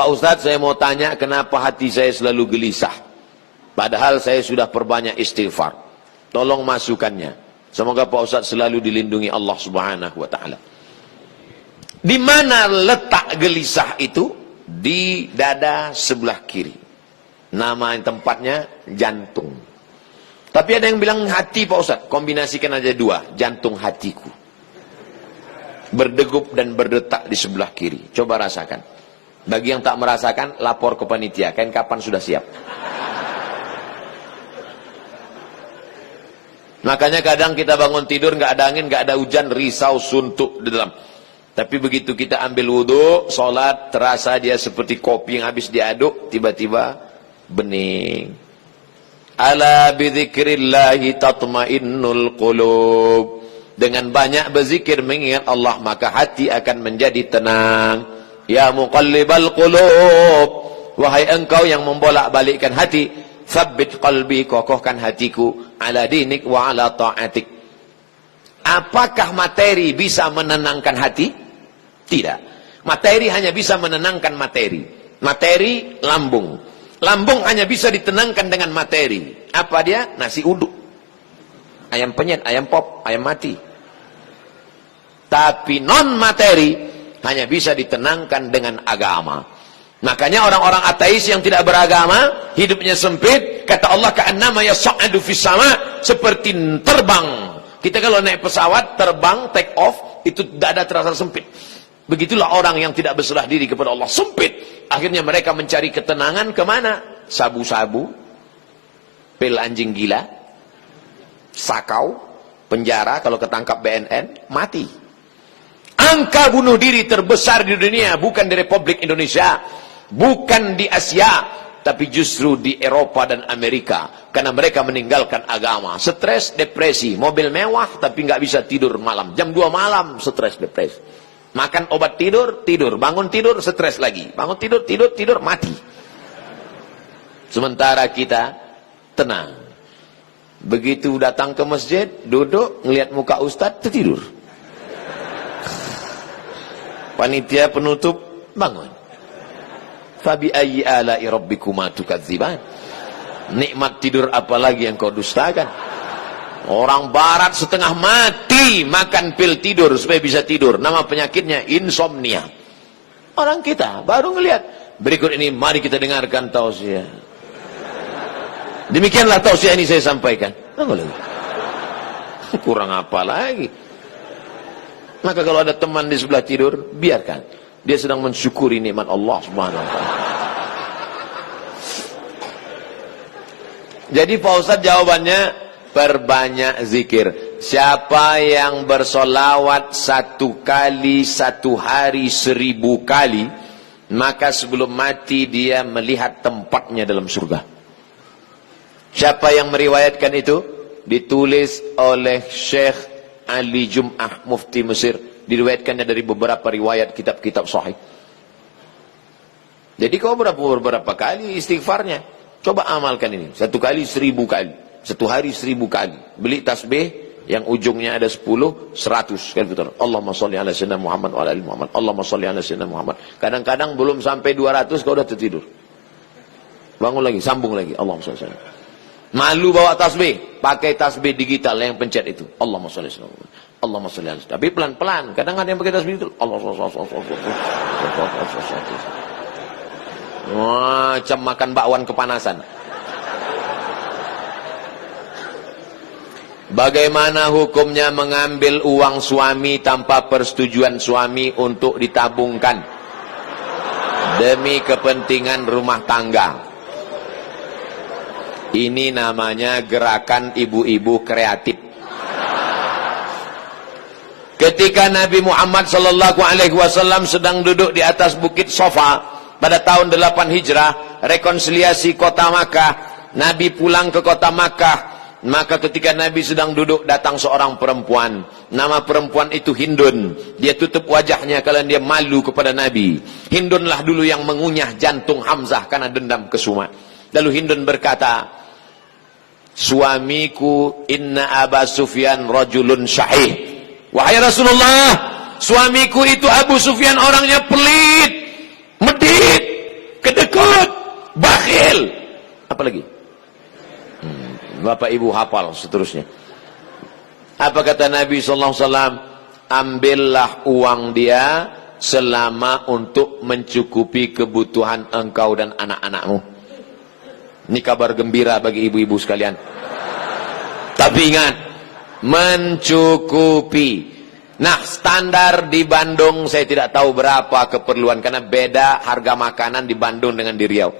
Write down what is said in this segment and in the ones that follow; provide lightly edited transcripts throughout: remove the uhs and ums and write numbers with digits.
Pak Ustadz, saya mau tanya kenapa hati saya selalu gelisah, padahal saya sudah perbanyak istighfar. Tolong masukannya. Semoga Pak Ustadz selalu dilindungi Allah Subhanahu wa ta'ala. Di mana letak gelisah itu? Di dada sebelah kiri. Nama tempatnya jantung. Tapi ada yang bilang hati Pak Ustadz. Kombinasikan aja dua. Jantung hatiku. Berdegup dan berdetak di sebelah kiri. Coba rasakan. Bagi yang tak merasakan, lapor ke panitia. Kain kapan sudah siap. Makanya kadang kita bangun tidur, nggak ada angin, nggak ada hujan, risau, suntuk di dalam. Tapi begitu kita ambil wudhu, sholat, terasa dia seperti kopi yang habis diaduk, tiba-tiba bening. Ala bidzikrillahi tatmainnul qulub. Dengan banyak berzikir mengingat Allah, maka hati akan menjadi tenang. Ya muqallibal qulub, wahai engkau yang membolak-balikkan hati, tsabbit qalbi, kokohkan hatiku, ala dinik wa ala ta'atik. Apakah materi bisa menenangkan hati? Tidak. Materi hanya bisa menenangkan materi. Materi lambung. Lambung hanya bisa ditenangkan dengan materi. Apa dia? Nasi uduk, ayam penyet, ayam pop, ayam mati. Tapi non materi hanya bisa ditenangkan dengan agama. Makanya orang-orang ateis yang tidak beragama, hidupnya sempit. Kata Allah, ka'annama yas'adu fis sama, seperti terbang. Kita kalau naik pesawat, terbang, take off, itu dada terasa sempit. Begitulah orang yang tidak berserah diri kepada Allah, sempit. Akhirnya mereka mencari ketenangan kemana? Sabu-sabu, pil anjing gila, sakau, penjara, kalau ketangkap BNN, mati. Angka bunuh diri terbesar di dunia bukan di Republik Indonesia, bukan di Asia, tapi justru di Eropa dan Amerika. Karena mereka meninggalkan agama. Stres, depresi, mobil mewah tapi nggak bisa tidur malam. Jam 2 malam stres, depresi. Makan obat tidur, tidur. Bangun tidur, stres lagi. Bangun tidur, tidur, mati. Sementara kita tenang. Begitu datang ke masjid, duduk, ngelihat muka ustadz, tertidur. Panitia penutup, bangun. Fabi ayyi ala'i rabbikuma tukadziban. Nikmat tidur apalagi yang kau dustakan. Orang barat setengah mati makan pil tidur supaya bisa tidur. Nama penyakitnya insomnia. Orang kita baru ngelihat. Berikut ini mari kita dengarkan tausiah. Demikianlah tausiah ini saya sampaikan. Kurang apa lagi? Maka kalau ada teman di sebelah tidur, biarkan. Dia sedang mensyukuri nikmat Allah Subhanahu wa ta'ala. Jadi Pak Ustadz jawabannya, perbanyak zikir. Siapa yang bersolawat 1 kali 1 hari 1000 kali, maka sebelum mati dia melihat tempatnya dalam surga. Siapa yang meriwayatkan itu? Ditulis oleh Syekh Ali Jum'ah, mufti Mesir. Diriwayatkannya dari beberapa riwayat kitab-kitab sahih. Jadi kau beberapa kali istighfarnya. Coba amalkan ini. 1 kali 1000 kali. 1 hari 1000 kali. Beli tasbih yang ujungnya ada 10, 100 kali betul. Allahumma sholli ala sayyidina Muhammad wa ala ali Muhammad. Allahumma sholli ala sayyidina Muhammad. Kadang-kadang belum sampai 200 kau udah tertidur. Bangun lagi, sambung lagi. Allahumma sholli ala. Malu bawa tasbih, pakai tasbih digital yang pencet itu. Allahumma sholli ala Muhammad. Allahumma sholli ala. Tapi pelan-pelan. Kadang ada yang pakai tasbih itu. Macam makan bakwan kepanasan. Bagaimana hukumnya mengambil uang suami tanpa persetujuan suami untuk ditabungkan demi kepentingan rumah tangga? Ini namanya gerakan ibu-ibu kreatif. Ketika Nabi Muhammad SAW sedang duduk di atas bukit Sofa pada tahun 8 Hijrah, rekonsiliasi kota Makkah, Nabi pulang ke kota Makkah. Maka ketika Nabi sedang duduk, datang seorang perempuan. Nama perempuan itu Hindun. Dia tutup wajahnya karena dia malu kepada Nabi. Hindunlah dulu yang mengunyah jantung Hamzah karena dendam kesuma. Lalu Hindun berkata, suamiku inna Aba Sufyan rajulun syahih. Wahai Rasulullah, suamiku itu Abu Sufyan orangnya pelit, medit, bakhil. Apa lagi? Bapak Ibu hafal seterusnya. Apa kata Nabi SAW? Ambillah uang dia selama untuk mencukupi kebutuhan engkau dan anak-anakmu. Ini kabar gembira bagi ibu-ibu sekalian. Tapi ingat, mencukupi. Nah, standar di Bandung saya tidak tahu berapa keperluan, karena beda harga makanan di Bandung dengan di Riau.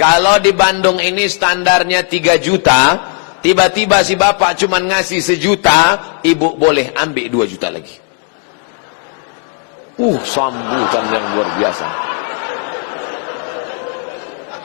Kalau di Bandung ini standarnya 3 juta, tiba-tiba si bapak cuma ngasih 1 juta, ibu boleh ambil 2 juta lagi. Sambutan yang luar biasa.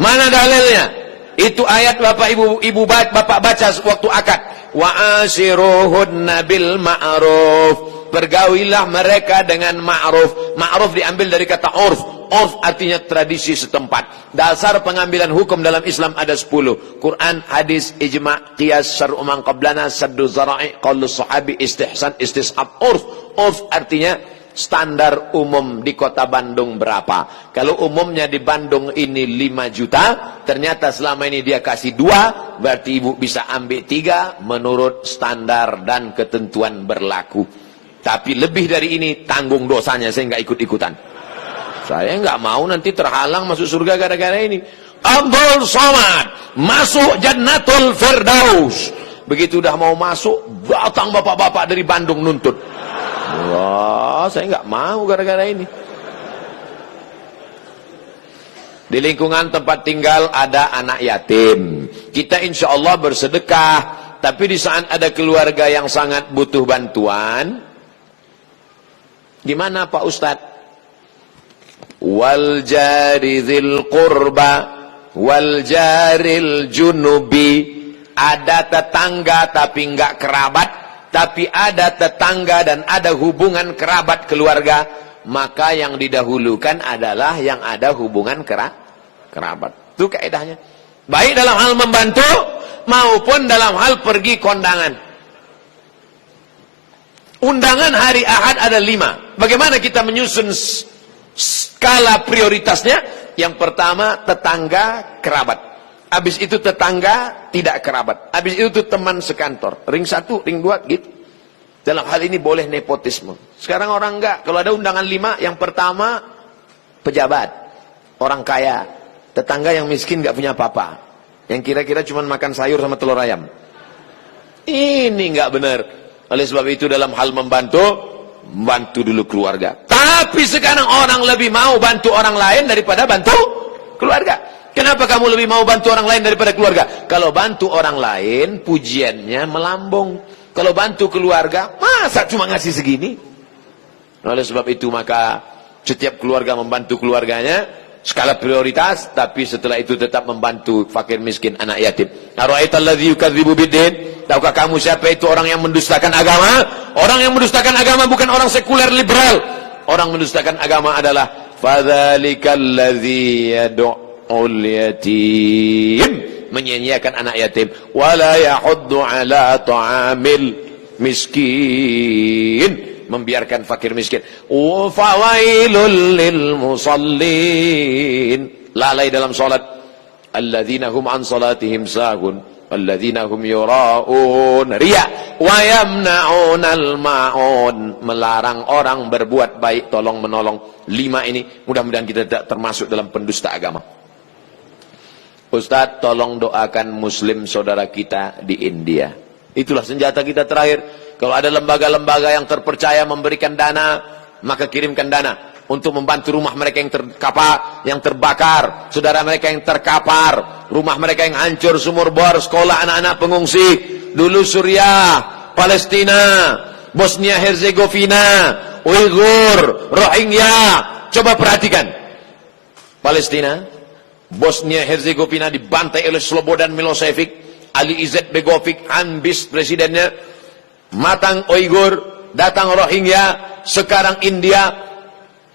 Mana dalilnya? Itu ayat bapak ibu bapak baca waktu akad. Wa ashiruhunna bil ma'ruf. Pergaulilah mereka dengan ma'ruf. Ma'ruf diambil dari kata urf. Urf artinya tradisi setempat. Dasar pengambilan hukum dalam Islam ada 10. Quran, hadis, ijma', qiyas, syar'u man qablana, saddu zara'i, qaulus sahabi, istihsan, istishab. Urf. Urf artinya standar umum di kota Bandung berapa. Kalau umumnya di Bandung ini 5 juta, ternyata selama ini dia kasih 2, berarti ibu bisa ambil 3 menurut standar dan ketentuan berlaku. Tapi lebih dari ini tanggung dosanya, saya nggak ikut-ikutan. Saya nggak mau nanti terhalang masuk surga gara-gara ini. Abdul Somad masuk Jannatul Firdaus. Begitu udah mau masuk, datang bapak-bapak dari Bandung nuntut. Wah, saya nggak mau gara-gara ini. Di lingkungan tempat tinggal ada anak yatim. Kita insya Allah bersedekah. Tapi di saat ada keluarga yang sangat butuh bantuan, gimana Pak Ustadz? Wal jari dzil qurba wal jaril junubi. Ada tetangga tapi enggak kerabat, tapi ada tetangga dan ada hubungan kerabat keluarga, maka yang didahulukan adalah yang ada hubungan kerabat. Itu kaidahnya. Baik dalam hal membantu maupun dalam hal pergi kondangan. Undangan hari Ahad ada 5. Bagaimana kita menyusun skala prioritasnya? Yang pertama tetangga kerabat. Habis itu tetangga tidak kerabat. Habis itu teman sekantor. Ring 1, ring 2 gitu. Dalam hal ini boleh nepotisme. Sekarang orang enggak. Kalau ada undangan 5, yang pertama pejabat, orang kaya, tetangga yang miskin enggak punya apa-apa, yang kira-kira cuma makan sayur sama telur ayam. Ini enggak benar. Oleh sebab itu dalam hal membantu dulu keluarga. Tapi sekarang orang lebih mau bantu orang lain daripada bantu keluarga. Kenapa kamu lebih mau bantu orang lain daripada keluarga? Kalau bantu orang lain, pujiannya melambung. Kalau bantu keluarga, masa cuma ngasih segini? Oleh sebab itu maka setiap keluarga membantu keluarganya, skala prioritas, tapi setelah itu tetap membantu fakir miskin, anak yatim. Ara'aital ladzi yukadzibu biddin? Tahukah kamu siapa itu orang yang mendustakan agama? Orang yang mendustakan agama bukan orang sekuler liberal. Orang mendustakan agama adalah fadzalikal ladzi yad'ul yatim, menyanyiakan anak yatim, wala yahuddu ala ta'amil miskin, membiarkan fakir miskin. Wa fawailul lil musallin, lalai dalam salat. Alladzina hum an salatihim sahun, alladzina hum yura'un, riya, wa yamna'unal ma'un, melarang orang berbuat baik, tolong menolong. 5 ini mudah-mudahan kita tidak termasuk dalam pendusta agama. Ustadz, tolong doakan muslim saudara kita di India. Itulah senjata kita terakhir. Kalau ada lembaga-lembaga yang terpercaya memberikan dana, maka kirimkan dana untuk membantu rumah mereka yang terbakar, saudara mereka yang terkapar, rumah mereka yang hancur, sumur bor, sekolah anak-anak pengungsi. Dulu Suriah, Palestina, Bosnia Herzegovina, Uighur, Rohingya. Coba perhatikan. Palestina, Bosnia Herzegovina dibantai oleh Slobodan Milosevic, Ali Izzet Begovic, ambis presidennya, matang Uighur, datang Rohingya, sekarang India.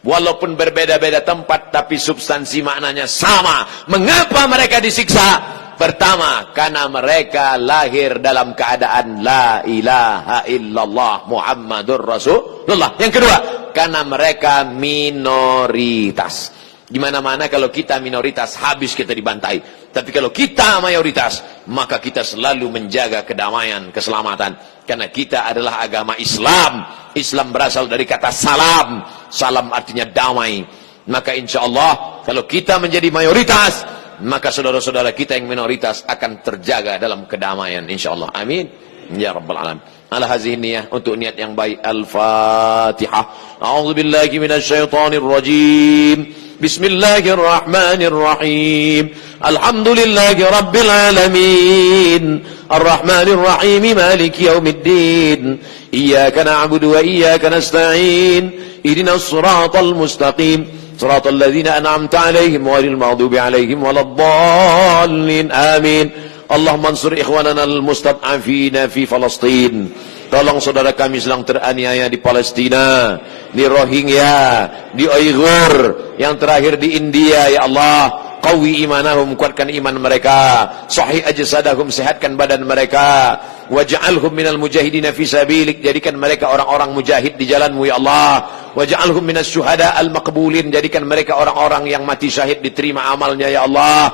Walaupun berbeda-beda tempat, tapi substansi maknanya sama. Mengapa mereka disiksa? Pertama, karena mereka lahir dalam keadaan la ilaha illallah Muhammadur Rasulullah. Yang kedua, karena mereka minoritas. Di mana-mana kalau kita minoritas, habis kita dibantai. Tapi kalau kita mayoritas, maka kita selalu menjaga kedamaian, keselamatan. Karena kita adalah agama Islam. Islam berasal dari kata salam. Salam artinya damai. Maka insya Allah, kalau kita menjadi mayoritas, maka saudara-saudara kita yang minoritas akan terjaga dalam kedamaian. Insya Allah. Amin. Ya Rabbal Alamin. Ala hazihi niyah, untuk niat yang baik. Al-Fatihah. A'udzubillahi minasyaitonir rajim. Bismillahirrahmanirrahim. Alhamdulillahi Rabbil Alamin. Ar-Rahmanir Rahim. Maliki yaumiddin. Iyyaka na'budu wa iyyaka nasta'in. Ihdinas siratal mustaqim. Siratal ladzina an'amta 'alaihim ghairil maghdubi 'alaihim waladdallin. Amin. Allahumma ansur ikhwanana al-mustad'afina fi Palestin. Tolong saudara kami sedang teraniaya di Palestina, di Rohingya, di Uighur, yang terakhir di India. Ya Allah, qawi imanahum, kuatkan iman mereka. Sahih ajsadahum, sehatkan badan mereka. Waj'alhum minal mujahidina fi sabilik, jadikan mereka orang-orang mujahid di jalanmu ya Allah. Waj'alhum minas syuhada al-maqbulin, jadikan mereka orang-orang yang mati syahid, diterima amalnya ya Allah.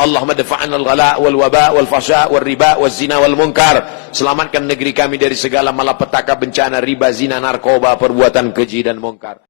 Allahumma dafa'an al-ghala wal waba wal fasha wal riba wal zina wal munkar. Selamatkan negeri kami dari segala malapetaka, bencana, riba, zina, narkoba, perbuatan keji dan munkar.